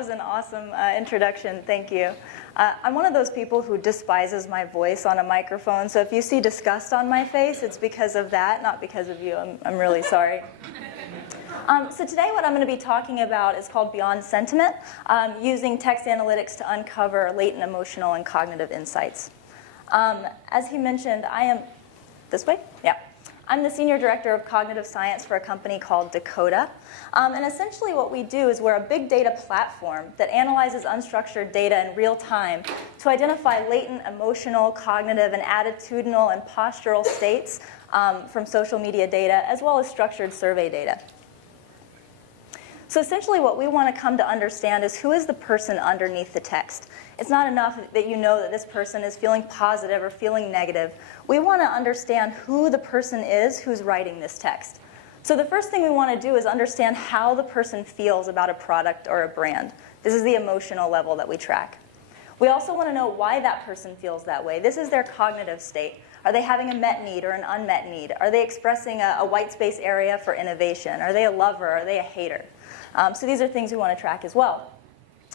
was an awesome introduction. Thank you. I'm one of those people who despises my voice on a microphone, so if you see disgust on my face, it's because of that, not because of you. I'm really sorry. So today what I'm going to be talking about is called Beyond Sentiment, using text analytics to uncover latent emotional and cognitive insights. As he mentioned, I am, this way? Yeah. I'm the Senior Director of Cognitive Science for a company called Decooda. And essentially what we do is we're a big data platform that analyzes unstructured data in real time to identify latent emotional, cognitive, and attitudinal and postural states from social media data, as well as structured survey data. So essentially what we want to come to understand is who is the person underneath the text. It's not enough that you know that this person is feeling positive or feeling negative. We want to understand who the person is who's writing this text. So the first thing we want to do is understand how the person feels about a product or a brand. This is the emotional level that we track. We also want to know why that person feels that way. This is their cognitive state. Are they having a met need or an unmet need? Are they expressing a white space area for innovation? Are they a lover? Are they a hater? So these are things we want to track as well.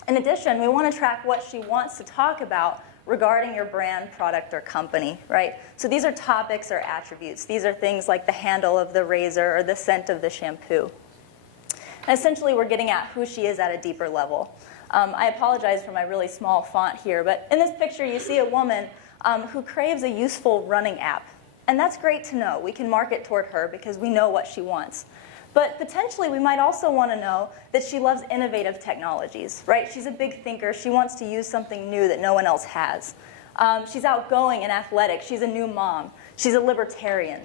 In addition, we want to track what she wants to talk about regarding your brand, product, or company, right? So these are topics or attributes. These are things like the handle of the razor or the scent of the shampoo. And essentially, we're getting at who she is at a deeper level. I apologize for my really small font here, but in this picture, you see a woman who craves a useful running app. And that's great to know. We can market toward her because we know what she wants. But potentially, we might also want to know that she loves innovative technologies, right? She's a big thinker. She wants to use something new that no one else has. She's outgoing and athletic. She's a new mom. She's a libertarian.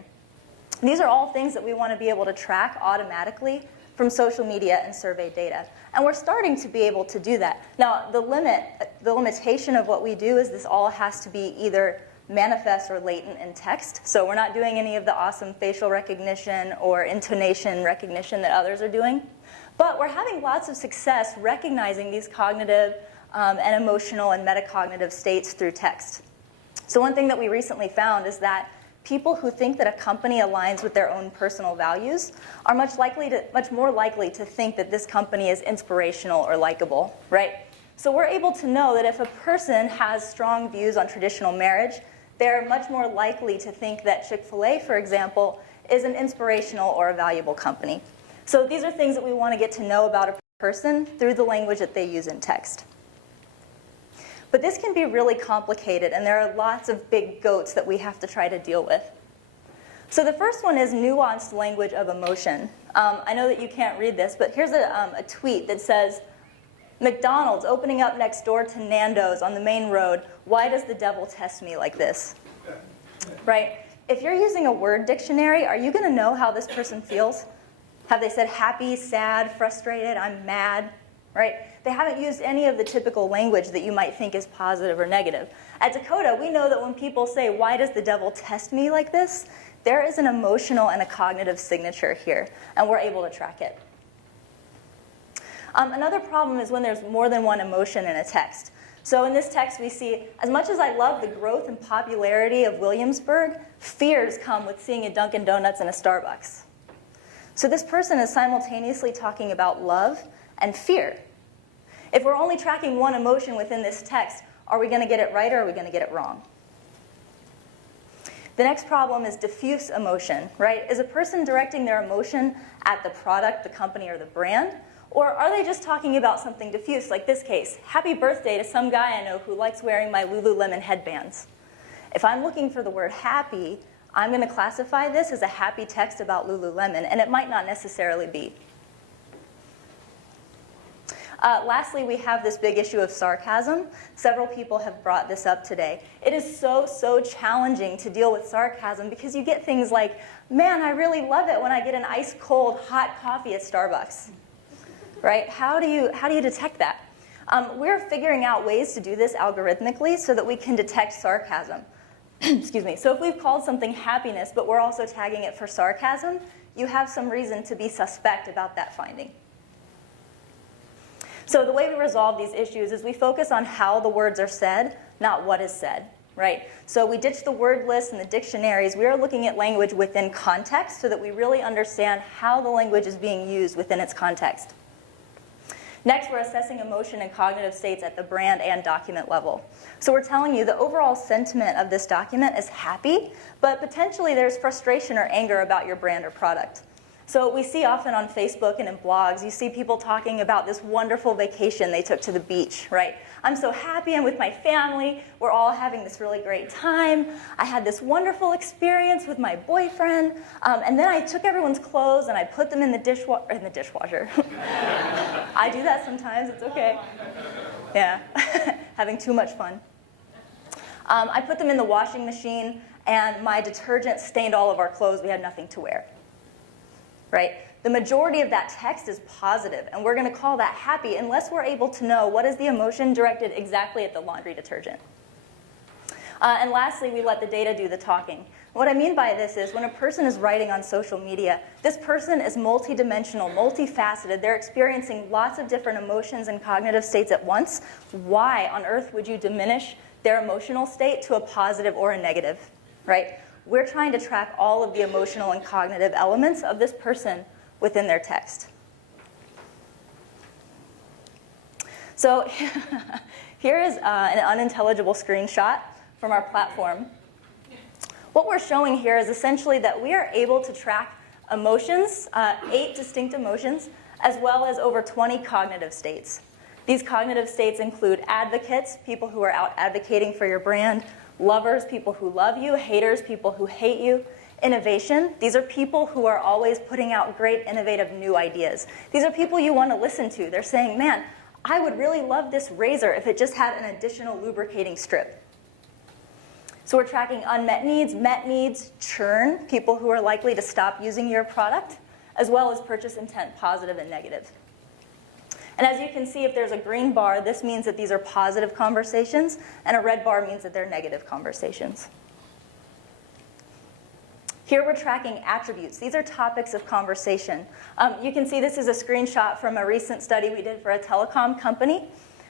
These are all things that we want to be able to track automatically from social media and survey data. And we're starting to be able to do that. Now, the limitation of what we do is this all has to be either manifest or latent in text. So we're not doing any of the awesome facial recognition or intonation recognition that others are doing. But we're having lots of success recognizing these cognitive and emotional and metacognitive states through text. So one thing that we recently found is that people who think that a company aligns with their own personal values are much more likely to think that this company is inspirational or likable, right? So we're able to know that if a person has strong views on traditional marriage, they're much more likely to think that Chick-fil-A, for example, is an inspirational or a valuable company. So these are things that we want to get to know about a person through the language that they use in text. But this can be really complicated, and there are lots of big goats that we have to try to deal with. So the first one is nuanced language of emotion. I know that you can't read this, but here's a tweet that says, McDonald's opening up next door to Nando's on the main road. Why does the devil test me like this? Right? If you're using a word dictionary, are you going to know how this person feels? Have they said happy, sad, frustrated, I'm mad? Right? They haven't used any of the typical language that you might think is positive or negative. At Decooda, we know that when people say, why does the devil test me like this? There is an emotional and a cognitive signature here, and we're able to track it. Another problem is when there's more than one emotion in a text. So in this text we see, as much as I love the growth and popularity of Williamsburg, fears come with seeing a Dunkin' Donuts and a Starbucks. So this person is simultaneously talking about love and fear. If we're only tracking one emotion within this text, are we going to get it right or are we going to get it wrong? The next problem is diffuse emotion, right? Is a person directing their emotion at the product, the company, or the brand? Or are they just talking about something diffuse, like this case, happy birthday to some guy I know who likes wearing my Lululemon headbands? If I'm looking for the word happy, I'm going to classify this as a happy text about Lululemon, and it might not necessarily be. Lastly, we have this big issue of sarcasm. Several people have brought this up today. It is so challenging to deal with sarcasm because you get things like, man, I really love it when I get an ice cold hot coffee at Starbucks. Right? How do you detect that? We're figuring out ways to do this algorithmically so that we can detect sarcasm. Excuse me. So if we've called something happiness, but we're also tagging it for sarcasm, you have some reason to be suspect about that finding. So the way we resolve these issues is we focus on how the words are said, not what is said. Right? So we ditch the word lists and the dictionaries. We are looking at language within context so that we really understand how the language is being used within its context. Next, we're assessing emotion and cognitive states at the brand and document level. So we're telling you the overall sentiment of this document is happy, but potentially there's frustration or anger about your brand or product. So we see often on Facebook and in blogs, you see people talking about this wonderful vacation they took to the beach, right? I'm so happy, I'm with my family, we're all having this really great time. I had this wonderful experience with my boyfriend, and then I took everyone's clothes and I put them in the dishwasher. I do that sometimes, it's okay. Yeah, having too much fun. I put them in the washing machine and my detergent stained all of our clothes, we had nothing to wear. Right? The majority of that text is positive, and we're going to call that happy unless we're able to know what is the emotion directed exactly at the laundry detergent. And lastly, we let the data do the talking. What I mean by this is when a person is writing on social media, this person is multidimensional, multifaceted. They're experiencing lots of different emotions and cognitive states at once. Why on earth would you diminish their emotional state to a positive or a negative, right? We're trying to track all of the emotional and cognitive elements of this person within their text. So here is an unintelligible screenshot from our platform. What we're showing here is essentially that we are able to track emotions, 8 distinct emotions, as well as over 20 cognitive states. These cognitive states include advocates, people who are out advocating for your brand, lovers, people who love you, haters, people who hate you. Innovation, these are people who are always putting out great, innovative, new ideas. These are people you want to listen to. They're saying, man, I would really love this razor if it just had an additional lubricating strip. So we're tracking unmet needs, met needs, churn, people who are likely to stop using your product, as well as purchase intent, positive and negative. And as you can see, if there's a green bar, this means that these are positive conversations, and a red bar means that they're negative conversations. Here we're tracking attributes. These are topics of conversation. You can see this is a screenshot from a recent study we did for a telecom company.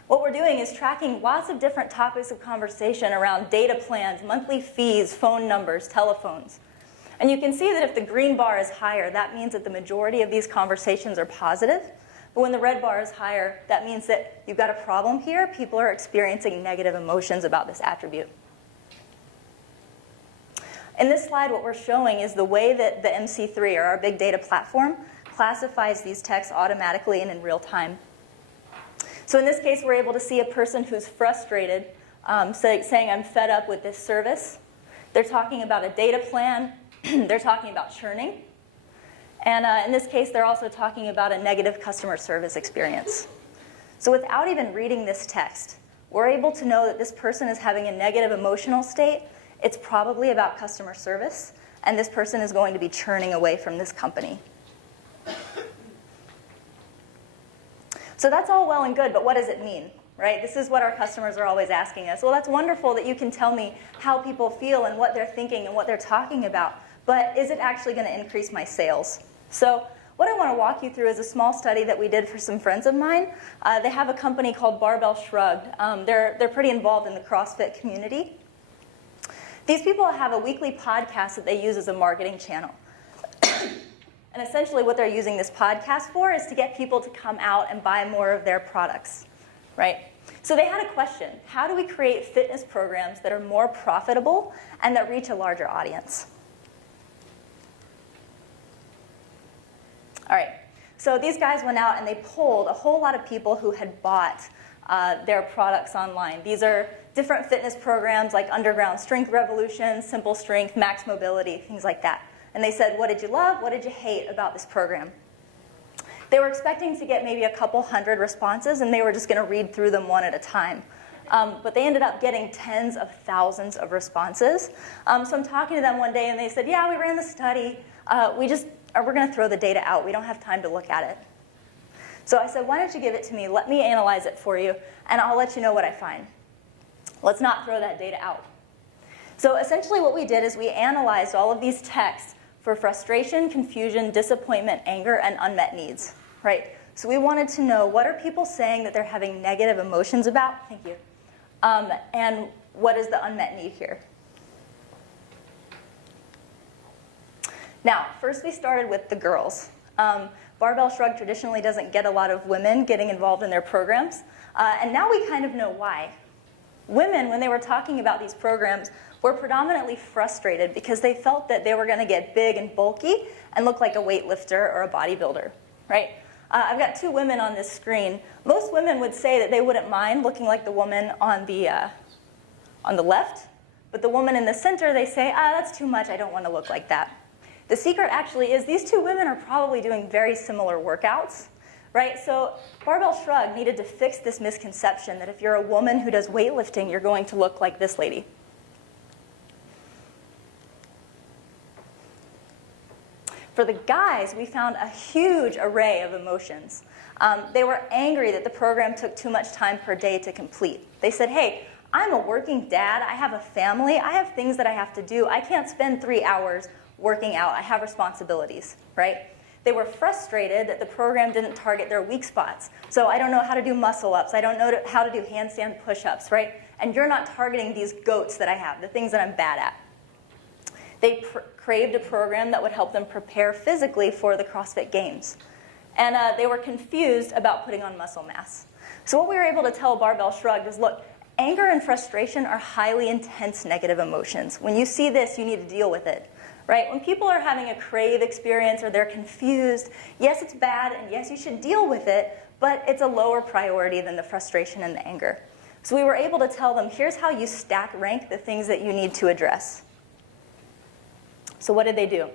What we're doing is tracking lots of different topics of conversation around data plans, monthly fees, phone numbers, telephones. And you can see that if the green bar is higher, that means that the majority of these conversations are positive. But when the red bar is higher, that means that you've got a problem here. People are experiencing negative emotions about this attribute. In this slide, what we're showing is the way that the MC3, or our big data platform, classifies these texts automatically and in real time. So in this case, we're able to see a person who's frustrated, saying, I'm fed up with this service. They're talking about a data plan. They're talking about churning. And in this case, they're also talking about a negative customer service experience. So without even reading this text, we're able to know that this person is having a negative emotional state. It's probably about customer service, and this person is going to be churning away from this company. So that's all well and good, but what does it mean, right? This is what our customers are always asking us. Well, that's wonderful that you can tell me how people feel and what they're thinking and what they're talking about, but is it actually going to increase my sales? So what I want to walk you through is a small study that we did for some friends of mine. They have a company called Barbell Shrugged. They're pretty involved in the CrossFit community. These people have a weekly podcast that they use as a marketing channel. And essentially what they're using this podcast for is to get people to come out and buy more of their products, right? So they had a question. How do we create fitness programs that are more profitable and that reach a larger audience? All right, so these guys went out and they polled a whole lot of people who had bought their products online. These are different fitness programs like Underground Strength Revolution, Simple Strength, Max Mobility, things like that. And they said, what did you love? What did you hate about this program? They were expecting to get maybe a couple hundred responses, and they were just going to read through them one at a time. But they ended up getting tens of thousands of responses. So I'm talking to them one day, and they said, yeah, we ran the study. We're going to throw the data out. We don't have time to look at it. So I said, why don't you give it to me? Let me analyze it for you, and I'll let you know what I find. Let's not throw that data out. So essentially what we did is we analyzed all of these texts for frustration, confusion, disappointment, anger, and unmet needs, right? So we wanted to know, what are people saying that they're having negative emotions about? Thank you. And what is the unmet need here? Now, first we started with the girls. Barbell Shrug traditionally doesn't get a lot of women getting involved in their programs, and now we kind of know why. Women, when they were talking about these programs, were predominantly frustrated because they felt that they were going to get big and bulky and look like a weightlifter or a bodybuilder, right? I've got two women on this screen. Most women would say that they wouldn't mind looking like the woman on the left, but the woman in the center, they say, that's too much, I don't want to look like that. The secret actually is these two women are probably doing very similar workouts, right? So Barbell Shrug needed to fix this misconception that if you're a woman who does weightlifting, you're going to look like this lady. For the guys, we found a huge array of emotions. They were angry that the program took too much time per day to complete. They said, hey, I'm a working dad, I have a family, I have things that I have to do. I can't spend 3 hours working out, I have responsibilities, right? They were frustrated that the program didn't target their weak spots. So I don't know how to do muscle-ups, I don't know how to do handstand push-ups, right? And you're not targeting these goats that I have, the things that I'm bad at. They craved a program that would help them prepare physically for the CrossFit Games. And they were confused about putting on muscle mass. So what we were able to tell Barbell Shrug was, look, anger and frustration are highly intense negative emotions. When you see this, you need to deal with it, right? When people are having a crave experience or they're confused, yes, it's bad, and yes, you should deal with it, but it's a lower priority than the frustration and the anger. So we were able to tell them, here's how you stack rank the things that you need to address. So what did they do?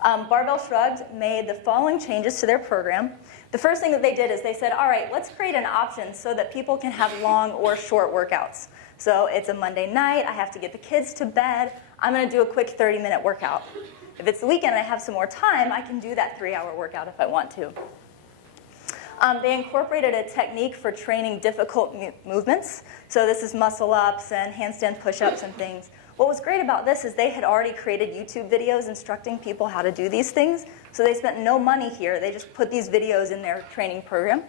Barbell Shrugged made the following changes to their program. The first thing that they did is they said, all right, let's create an option so that people can have long or short workouts. So it's a Monday night, I have to get the kids to bed, I'm going to do a quick 30-minute workout. If it's the weekend and I have some more time, I can do that 3-hour workout if I want to. They incorporated a technique for training difficult movements. So this is muscle-ups and handstand push-ups and things. What was great about this is they had already created YouTube videos instructing people how to do these things. So they spent no money here. They just put these videos in their training program.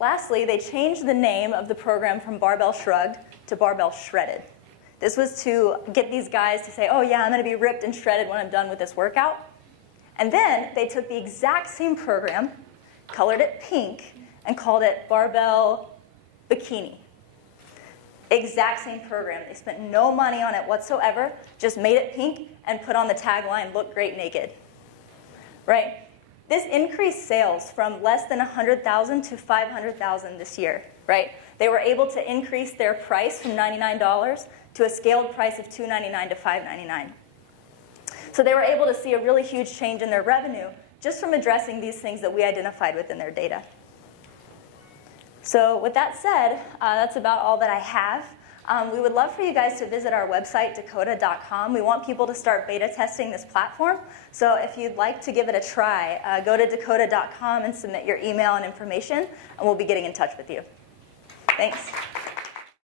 Lastly, they changed the name of the program from Barbell Shrugged to Barbell Shredded. This was to get these guys to say, oh yeah, I'm going to be ripped and shredded when I'm done with this workout. And then they took the exact same program, colored it pink, and called it Barbell Bikini. Exact same program. They spent no money on it whatsoever, just made it pink and put on the tagline, look great naked. Right? This increased sales from less than 100,000 to 500,000 this year. Right? They were able to increase their price from $99 to a scaled price of $299 to $599. So they were able to see a really huge change in their revenue just from addressing these things that we identified within their data. So with that said, that's about all that I have. We would love for you guys to visit our website, Decooda.com. We want people to start beta testing this platform. So if you'd like to give it a try, go to Decooda.com and submit your email and information, and we'll be getting in touch with you. Thanks.